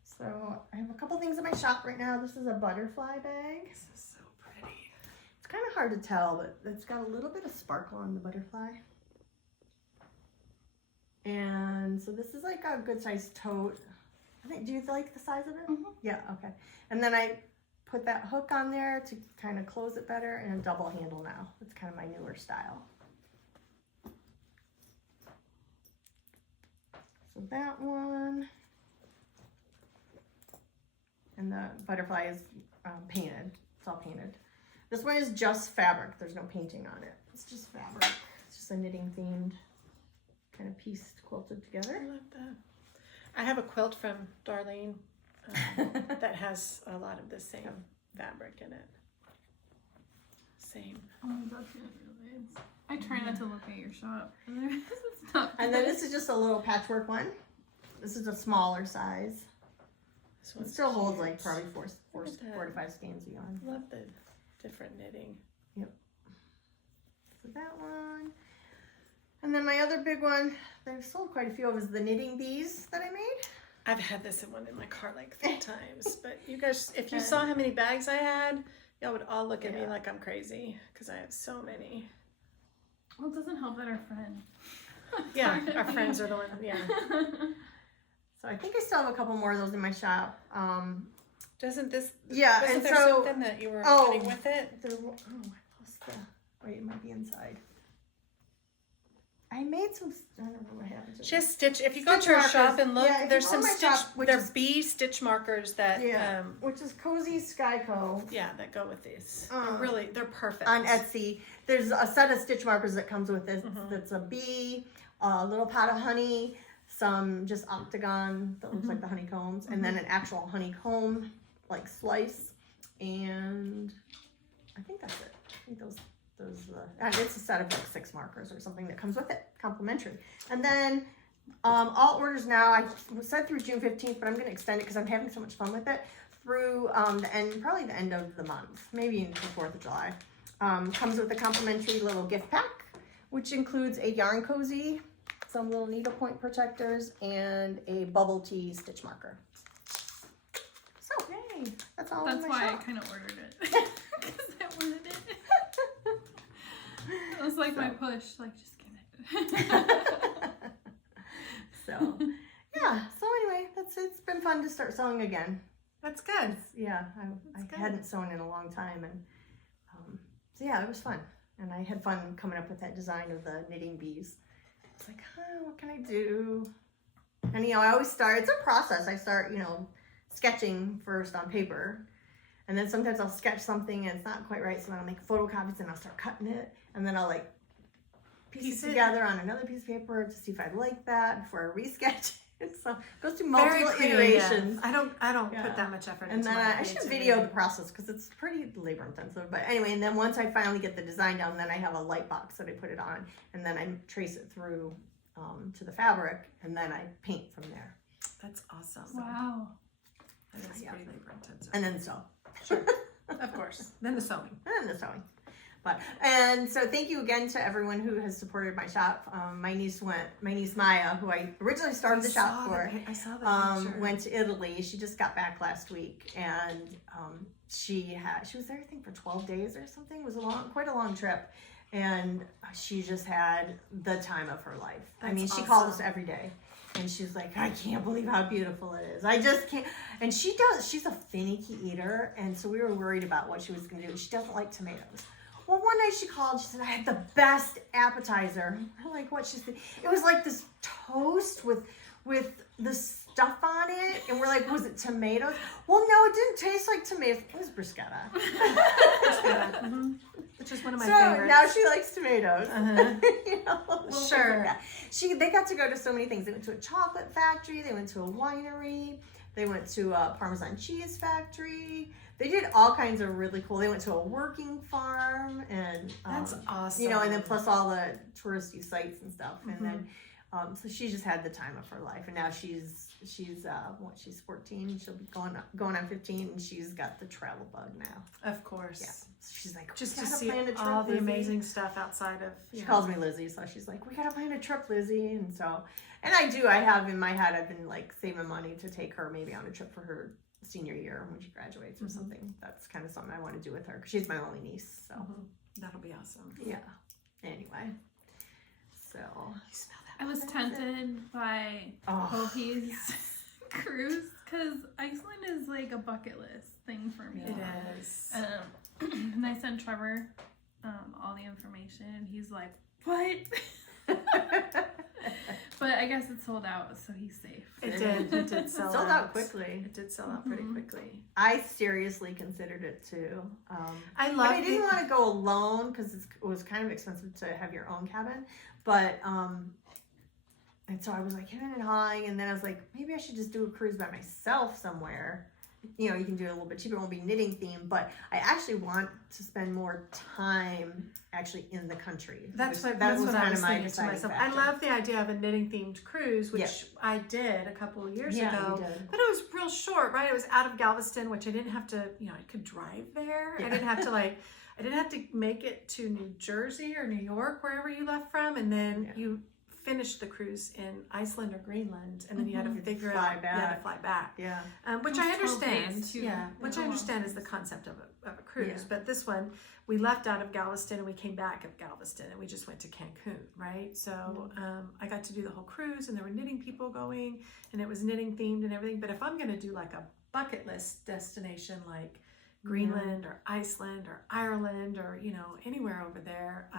So I have a couple things in my shop right now. This is a butterfly bag. This is so pretty. It's kind of hard to tell, but it's got a little bit of sparkle on the butterfly. And so this is like a good sized tote. I think, do you like the size of it? Mhm. Yeah, okay. And then I put that hook on there to kind of close it better, and a double handle now. It's kind of my newer style. So that one. And the butterfly is painted. It's all painted. This one is just fabric. There's no painting on it. It's just fabric. It's just a knitting themed kind of piece quilted together. I love that. I have a quilt from Darlene that has a lot of the same fabric in it. Same. Oh my gosh, it is. I try not to look at your shop. It's not And then this is just a little patchwork one. This is a smaller size. This It one's still holds cute. like probably four Look at that. 45 skeins beyond. Love the different knitting. So that one. And then my other big one that I've sold quite a few of is the knitting bees that I made. I've had this one in my car like 3 times, but you guys, if you saw how many bags I had, y'all would all look at me like I'm crazy because I have so many. Well, it doesn't help that our friend. Yeah, our friends are the ones, yeah. So I think I still have a couple more of those in my shop. Doesn't this, Yeah, wasn't and there so something that you were oh, putting with it? I lost the, wait, it might be inside. I made some, I don't know what happened to it. Just stitch, if you go Stitch to our markers. shop and look, Yeah, if there's you go some to my stitch, shop, which they're is- bee stitch markers that, Yeah, which is Cozy Skyco that go with these. They're really, they're perfect. on Etsy. There's a set of stitch markers that comes with this. Mhm. That's a bee, a little pot of honey, some just octagon that looks like the honeycombs, and then an actual honeycomb like slice, and I think that's it. I think those and it's a set of like 6 markers or something that comes with it, complimentary. And then all orders now, I said through June 15th, but I'm going to extend it because I'm having so much fun with it through the end, probably the end of the month, maybe into the 4th of July. Comes with a complimentary little gift pack, which includes a yarn cozy, some little needlepoint protectors, and a bubble tea stitch marker. So, yay, that's all in That's my why shop. I kind of ordered it. Because I wanted it. It was like my push, like, just get it. So, yeah. So anyway, it's been fun to start sewing again. That's good. Yeah, That's I good. hadn't sewn in a long time, and so yeah, it was fun. And I had fun coming up with that design of the knitting bees. It's like, what can I do? And I always start. It's a process. I start, sketching first on paper, and then sometimes I'll sketch something and it's not quite right, so then I'll make photocopies and I'll start cutting it, and then I'll like piece it together on another piece of paper to see if I like that before I resketch it. So it goes through multiple iterations. I don't Yeah. put that much effort And into then my I should creativity. video the process because it's pretty labor intensive. But anyway, and then once I finally get the design down, then I have a light box that I put it on, and then I trace it through to the fabric, and then I paint from there. That's awesome. Wow. That is Yeah. pretty labor intensive. And then sew. Sure. Of course. Then the sewing. And then the sewing. And so thank you again to everyone who has supported my shop. My niece Maya, who I originally started the shop for, I saw that picture. went to Italy. She just got back last week, and she was there I think for 12 days or something. It was quite a long trip, and she just had the time of her life. I That's mean, she awesome. called us every day. And she's like, I can't believe how beautiful it is. I just can't. And she's a finicky eater. And so we were worried about what she was going to do. She doesn't like tomatoes. Well, one night she called. She said, I had the best appetizer. I'm like, what? She said, it was like this toast with the stuff on it. And we're like, was it tomatoes? Well, no, it didn't taste like tomatoes. It was bruschetta. Bruschetta. Which is one of my So favorites. now she likes tomatoes. Uh-huh. You know, little things like Sure. that. They got to go to so many things. They went to a chocolate factory. They went to a winery. They went to a Parmesan cheese factory. They did all kinds of really cool. They went to a working farm, and That's awesome. you know, and then plus all the touristy sites and stuff. And then so she just had the time of her life, and now she's 14. She'll be going on 15, and she's got the travel bug now. Of course. Yeah. So she's like, Just "We to gotta see plan a trip, all the Lizzie." amazing stuff outside of. She calls me Lizzie, so she's like, we gotta plan a trip, Lizzie. And so, and I have in my head, I've been like saving money to take her maybe on a trip for her senior year when she graduates or something. That's kind of something I want to do with her because she's my only niece. So That'll be awesome. yeah. Anyway, so You smell that? I was tempted by Hopi's cruise because Iceland is like a bucket list thing for me. It is. And I sent Trevor all the information, and he's like, "What?" But I guess it sold out, so he's safe. It did. It did sell sold out quickly. It did sell out pretty quickly. I seriously considered it too. I love. I didn't want to go alone because it was kind of expensive to have your own cabin, but and so I was like hemming and hawing, and then I was like, maybe I should just do a cruise by myself somewhere. You know, you can do it a little bit cheaper. It won't be knitting themed, but I actually want to spend more time actually in the country. That's what I was was thinking to deciding myself. factor. I love the idea of a knitting themed cruise, which Yeah. I did a couple of years Yeah, ago. you did. But it was real short, right? It was out of Galveston, which I didn't have to, I could drive there. Yeah. I didn't have to make it to New Jersey or New York, wherever you left from, and then you finished the cruise in Iceland or Greenland, and then you had to figure fly out you had to fly back. Yeah. Which It I was 12 understand. days, too. Yeah, which I Oh. understand is the concept of a cruise. Yeah. But this one, we left out of Galveston and we came back of Galveston and we just went to Cancun, right? So I got to do the whole cruise, and there were knitting people going, and it was knitting themed and everything. But if I'm going to do like a bucket list destination like Greenland or Iceland or Ireland or anywhere over there,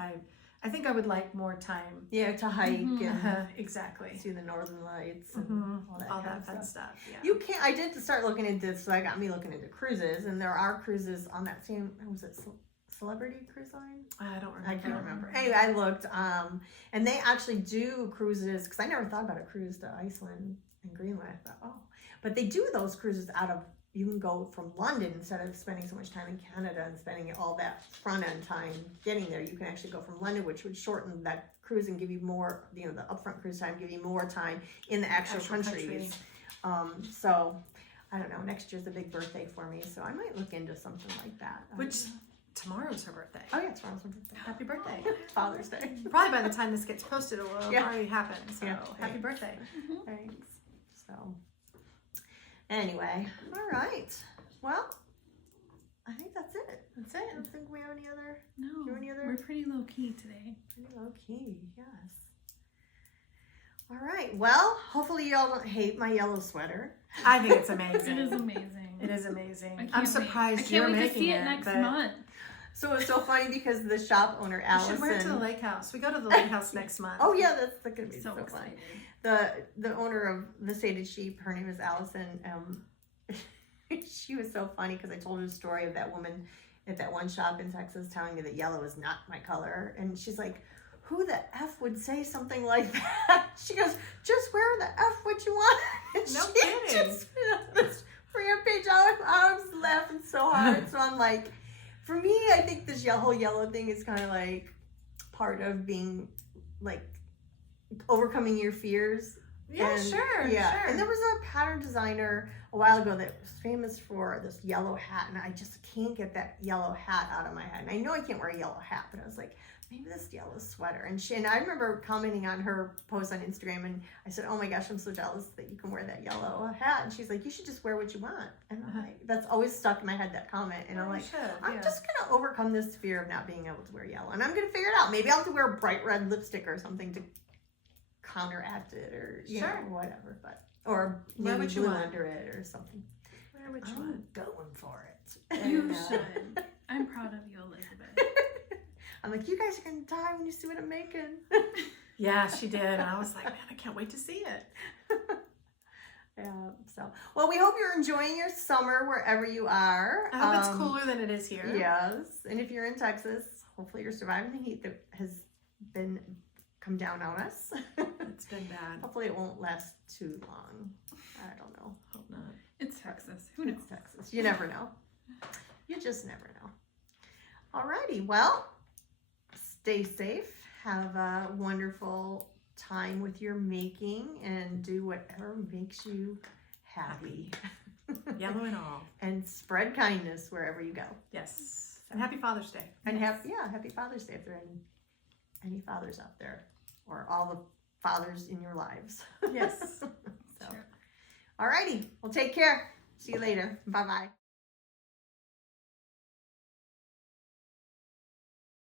I think I would like more time. Yeah, to hike and Exactly. see the northern lights and all that, kind of fun stuff. stuff. Yeah. You can't. I did start looking into this, so that got me looking into cruises, and there are cruises on that same. Was it Celebrity Cruise Line? I don't remember. I can't remember. Anyway, I looked, and they actually do cruises because I never thought about a cruise to Iceland and Greenland. I thought, but they do those cruises out of. You can go from London instead of spending so much time in Canada and spending all that front end time getting there. You can actually go from London, which would shorten that cruise and give you more, the upfront cruise time, give you more time in the actual countries. So I don't know. Next year's a big birthday for me, so I might look into something like that. Which tomorrow's her birthday. Oh yeah, tomorrow's my birthday. Happy birthday. Father's Day. Probably by the time this gets posted, it will have already happened. So Yeah. happy birthday. Thanks. So, anyway, all right. Well, I think that's it. That's I it. don't think we have any other. No, Do you have any other? we're pretty low key today. Pretty low key, yes. All right. Well, hopefully y'all don't hate my yellow sweater. I think it's amazing. It is amazing. It is amazing. I can't I'm wait. surprised I can't you're wait making to see it it next but month. So it's so funny because the shop owner, You Allison. should wear it to the lake house. We go to the lake house next month. Oh yeah, that's gonna be so, So fun. excited. The owner of the Sated Sheep, her name is Allison. She was so funny because I told her the story of that woman at that one shop in Texas telling me that yellow is not my color, and she's like, "Who the f would say something like that?" She goes, "Just wear the f what you want." And No she kidding. Just put on this rampage. I was laughing so hard. So I'm like, for me, I think this whole yellow thing is kind of like part of being like overcoming your fears. Yeah, And, sure. Yeah, Sure. and there was a pattern designer a while ago that was famous for this yellow hat, and I just can't get that yellow hat out of my head. And I know I can't wear a yellow hat, but I was like, maybe this yellow sweater. And I remember commenting on her post on Instagram, and I said, oh my gosh, I'm so jealous that you can wear that yellow hat. And she's like, you should just wear what you want. And I'm like, that's always stuck in my head, that comment. And I'm like, I'm just going to overcome this fear of not being able to wear yellow. And I'm going to figure it out. Maybe I'll have to wear bright red lipstick or something to counteract it, or you know, whatever. But or maybe blue under it or something. Wear what you I'm want. going for it. You should. I'm proud of you, Elizabeth. I'm like, you guys are going to die when you see what I'm making. Yeah, she did. And I was like, man, I can't wait to see it. Yeah. So, well, we hope you're enjoying your summer wherever you are. I hope it's cooler than it is here. Yes. And if you're in Texas, hopefully you're surviving the heat that has come down on us. It's been bad. Hopefully it won't last too long. I don't know. Hope not. It's Texas. Who knows? It's Texas. You never know. You just never know. Alrighty. Well, stay safe. Have a wonderful time with your making and do whatever makes you happy. Yellow and all. And spread kindness wherever you go. Yes. And happy Father's Day. And happy Father's Day if there are any fathers out there, or all the fathers in your lives. Yes. So, alrighty. Well, take care. See you later. Bye-bye.